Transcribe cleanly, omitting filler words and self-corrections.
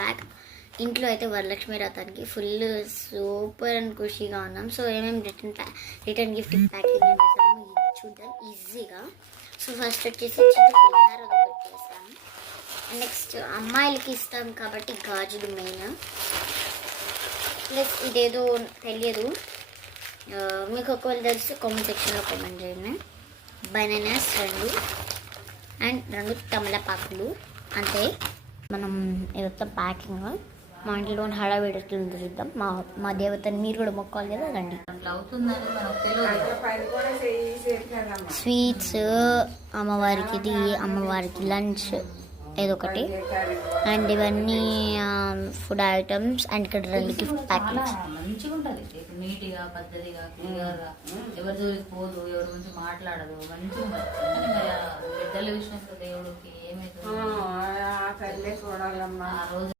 Back. ఇంట్లో అయితే వరలక్ష్మి వ్రతానికి ఫుల్ సూపర్ అండ్ ఖుషిగా ఉన్నాం. సో ఏమేమి రిటర్న్ గిఫ్ట్ ప్యాకింగ్ ఏం చేసాము చూద్దాం ఈజీగా. సో ఫస్ట్ వచ్చేసి చిన్న పులిహార ఒకటి చేసాము. నెక్స్ట్ అమ్మాయిలకి ఇస్తాం కాబట్టి గాజులు మెయిన్. ప్లస్ ఇదేదో తెలియదు, మీకు ఒకవేళ తెలిసి కామెంట్ సెక్షన్లో కామెంట్ చేయండి. బనానాస్ 2 అండ్ 2 తమలపాకులు. అంతే, మనం ఇదంతా ప్యాకింగ్. మా ఇంట్లో హడావిడుతుంది చూద్దాం. మా దేవతని మీరు కూడా మొక్కాలి కదా, రండి. స్వీట్స్ అమ్మవారికి, ఇది అమ్మవారికి లంచ్ ఏదో ఒకటి. అండ్ ఇవన్నీ ఫుడ్ ఐటమ్స్. అండ్ ఇక్కడ 2 గిఫ్ట్ ప్యాకెట్స్. మంచిగా ఉంటుంది, నీట్గా పద్ధతిగా క్లియర్గా, ఎవరి జోలికి పోదు, ఎవరి గురించి మాట్లాడదు, మంచిగా ఉంటుంది. మరి పెద్దల విషయంలో దేవుడికి ఏమైతుంది ఆ రోజు